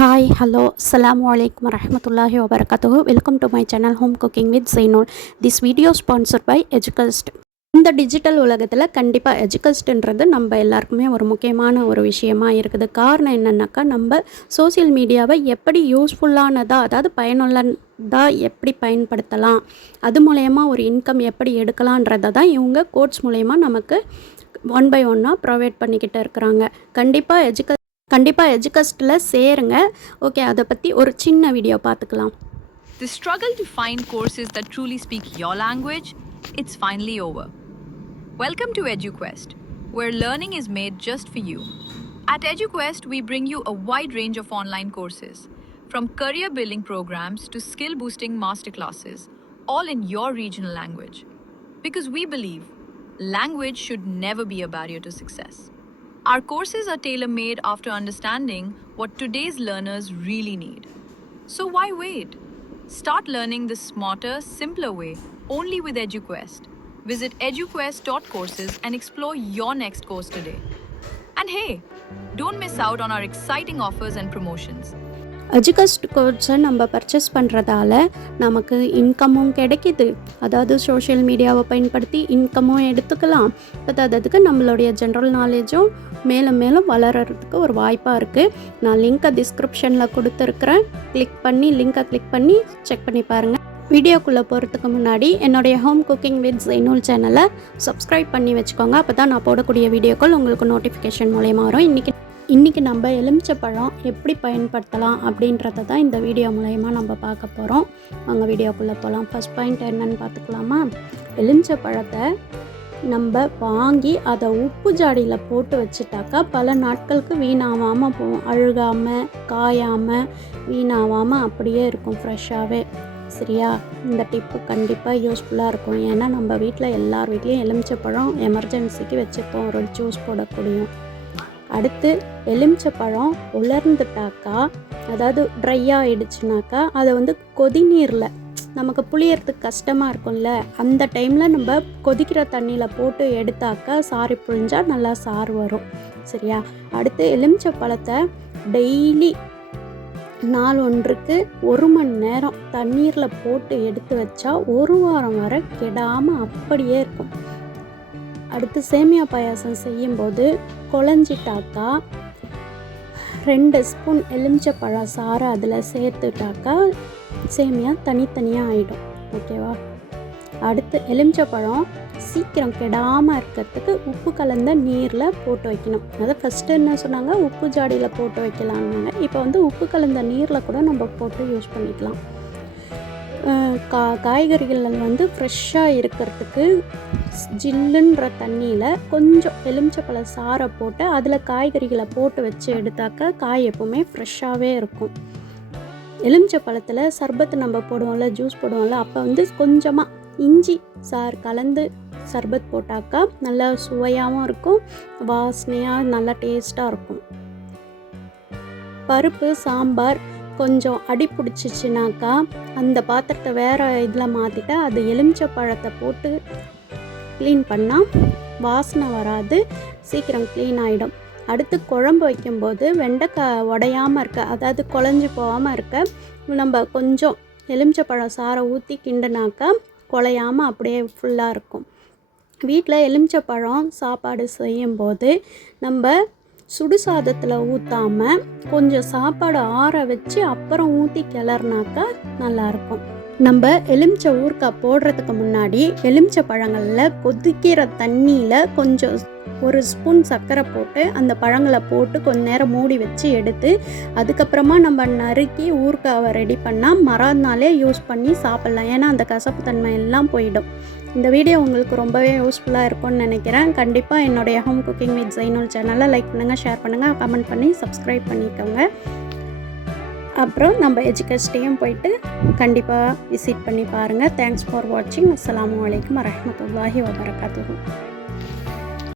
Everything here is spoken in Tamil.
Hi, hello, Assalamu alaikum warahmatullahi wabarakatuh. Welcome to my channel Home Cooking with Zainul. This video sponsored by Educast. இந்த டிஜிட்டல் உலகத்தில் கண்டிப்பாக எஜுகஸ்ட்ன்றது நம்ம எல்லாருக்குமே ஒரு முக்கியமான ஒரு விஷயமா இருக்குது. காரணம் என்னென்னாக்கா, நம்ம சோசியல் மீடியாவை எப்படி யூஸ்ஃபுல்லானதாக, அதாவது பயனுள்ளதாக எப்படி பயன்படுத்தலாம், அது மூலயமா ஒரு இன்கம் எப்படி எடுக்கலான்றதை தான் இவங்க கோட்ஸ் மூலயமா நமக்கு ஒன் பை ஒன்னாக ப்ரொவைட் பண்ணிக்கிட்டு இருக்கிறாங்க. கண்டிப்பாக எஜுகஸ்ட்டில் சேருங்க. ஓகே, அதை பற்றி ஒரு சின்ன வீடியோ பார்த்துக்கலாம். The struggle to find courses that truly speak your language, it's finally over. Welcome to EduQuest, where learning is made just for you. At EduQuest, we bring you a wide range of online courses, from career building programs to skill boosting masterclasses, all in your regional language. Because we believe language should never be a barrier to success. Our courses are tailor-made after understanding what today's learners really need. So why wait? Start learning the smarter, simpler way only with EduQuest. Visit eduquest.courses and explore your next course today. And hey, don't miss out on our exciting offers and promotions. எஜுகஸ்ட் கோர்ஸை நம்ம பர்ச்சேஸ் பண்ணுறதால நமக்கு இன்கமும் கிடைக்கிது. அதாவது சோஷியல் மீடியாவை பயன்படுத்தி இன்கமும் எடுத்துக்கலாம். அதுக்கு நம்மளுடைய ஜென்ரல் நாலேஜும் மேலும் மேலும் வளர்கிறதுக்கு ஒரு வாய்ப்பாக இருக்குது. நான் லிங்க்கை டிஸ்கிரிப்ஷனில் கொடுத்துருக்குறேன். லிங்க்கை கிளிக் பண்ணி செக் பண்ணி பாருங்கள். வீடியோக்குள்ளே போகிறதுக்கு முன்னாடி என்னுடைய ஹோம் குக்கிங் வித் ஜெய்னூல் சேனலை சப்ஸ்கிரைப் பண்ணி வச்சுக்கோங்க. அப்போ தான் நான் போடக்கூடிய வீடியோக்கள் உங்களுக்கு நோட்டிஃபிகேஷன் மூலயமா வரும். இன்றைக்கி நம்ம எலுமிச்சப்பழம் எப்படி பயன்படுத்தலாம் அப்படின்றத தான் இந்த வீடியோ மூலயமா நம்ம பார்க்க போகிறோம். அவங்க வீடியோக்குள்ளே போகலாம். ஃபஸ்ட் பாயிண்ட் என்னன்னு பார்த்துக்கலாமா? எலுமிச்சப்பழத்தை நம்ம வாங்கி அதை உப்பு ஜாடியில் போட்டு வச்சுட்டாக்கா பல நாட்களுக்கு வீணாகாமல் போகும். அழுகாமல், காயாமல், வீணாகாமல் அப்படியே இருக்கும் ஃப்ரெஷ்ஷாகவே. சரியா? இந்த டிப்பு கண்டிப்பாக யூஸ்ஃபுல்லாக இருக்கும். ஏன்னா நம்ம வீட்டில் எல்லார் வீட்லேயும் எலுமிச்சப்பழம் எமர்ஜென்சிக்கு வச்சுப்போம், ஒரு ஜூஸ் போடக்கூடியும். அடுத்து எலுமிச்சப்பழம் உலர்ந்துட்டாக்கா, அதாவது ட்ரையாக ஆகிடுச்சுனாக்கா அதை கொதி நீரில் நமக்கு புளியறதுக்கு கஷ்டமாக இருக்கும்ல, அந்த டைமில் நம்ம கொதிக்கிற தண்ணியில் போட்டு எடுத்தாக்கா சாறு புழிஞ்சால் நல்லா சாறு வரும். சரியா? அடுத்து எலுமிச்சப்பழத்தை டெய்லி நாள் ஒன்றுக்கு 1 மணி நேரம் தண்ணீரில் போட்டு எடுத்து வச்சா 1 வாரம் வரை கெடாமல் அப்படியே இருக்கும். அடுத்து சேமியா பாயாசம் செய்யும்போது குழஞ்சிட்டாக்கா 2 ஸ்பூன் எலுமிச்சப்பழம் சாறை அதில் சேர்த்துட்டாக்கா சேமியா தனித்தனியாக ஆகிடும். ஓகேவா? அடுத்து எலுமிச்சப்பழம் சீக்கிரம் கெடாமல் இருக்கிறதுக்கு உப்பு கலந்த நீரில் போட்டு வைக்கணும். அதை ஃபஸ்ட்டு என்ன சொன்னாங்க, உப்பு ஜாடியில் போட்டு வைக்கலான்னாங்க. இப்போ உப்பு கலந்த நீரில் கூட நம்ம போட்டு யூஸ் பண்ணிக்கலாம். காய்கறிகள் ஃப்ரெஷ்ஷாக இருக்கிறதுக்கு ஜில்லுன்ற தண்ணியில் கொஞ்சம் எலுமிச்சப்பழ சாறை போட்டு அதில் காய்கறிகளை போட்டு வச்சு எடுத்தாக்கா காய் எப்போவுமே ஃப்ரெஷ்ஷாகவே இருக்கும். எலுமிச்சப்பழத்தில் சர்பத்து நம்ம போடுவோம்ல, ஜூஸ் போடுவோம்ல, அப்போ கொஞ்சமாக இஞ்சி சாறு கலந்து சர்பத் போட்டாக்கா நல்லா சுவையாகவும் இருக்கும், வாசனையாக நல்லா டேஸ்ட்டாக இருக்கும். பருப்பு சாம்பார் கொஞ்சம் அடி பிடிச்சிச்சினாக்கா அந்த பாத்திரத்தை வேறு இதில் மாற்றிட்டு அது எலுமிச்சப்பழத்தை போட்டு க்ளீன் பண்ணால் வாசனை வராது, சீக்கிரம் க்ளீன் ஆகிடும். அடுத்து குழம்பு வைக்கும்போது வெண்டைக்காய் உடையாமல் இருக்க, அதாவது குழஞ்சி போகாமல் இருக்க, நம்ம கொஞ்சம் எலுமிச்சப்பழம் சாறை ஊற்றி கிண்டுனாக்கா குழையாமல் அப்படியே ஃபுல்லாக இருக்கும். வீட்டில் எலுமிச்சப்பழம் சாப்பாடு செய்யும்போது நம்ம சுடு சாதத்தில் ஊற்றாமல் கொஞ்சம் சாப்பாடு ஆற வச்சு அப்புறம் ஊற்றி கிளறினாக்கா நல்லாயிருக்கும். நம்ம எலுமிச்சை ஊறுகாய் போடுறதுக்கு முன்னாடி எலுமிச்சை பழங்களில் கொதிக்கிற தண்ணியில் கொஞ்சம் 1 ஸ்பூன் சர்க்கரை போட்டு அந்த பழங்களை போட்டு கொஞ்ச நேரம் மூடி வச்சு எடுத்து அதுக்கப்புறமா நம்ம நறுக்கி ஊறுகாவை ரெடி பண்ணால் மறுநாளே யூஸ் பண்ணி சாப்பிட்லாம். ஏன்னா அந்த கசப்பு தன்மை எல்லாம் போயிடும். இந்த வீடியோ உங்களுக்கு ரொம்பவே யூஸ்ஃபுல்லாக இருக்கும்னு நினைக்கிறேன். கண்டிப்பாக என்னுடைய ஹோம் குக்கிங் வித் ஜெய்னூல் சேனலை லைக் பண்ணுங்கள், ஷேர் பண்ணுங்கள், கமெண்ட் பண்ணி சப்ஸ்கிரைப் பண்ணிக்கோங்க. அப்புறம் நம்ம எஜுகேஸ்ட்டையும் போயிட்டு கண்டிப்பாக விசிட் பண்ணி பாருங்கள். தேங்க்ஸ் ஃபார் வாட்சிங். அஸ்ஸலாமு அலைக்கும் வரஹ்மத்துல்லாஹி வபரகாத்துஹு.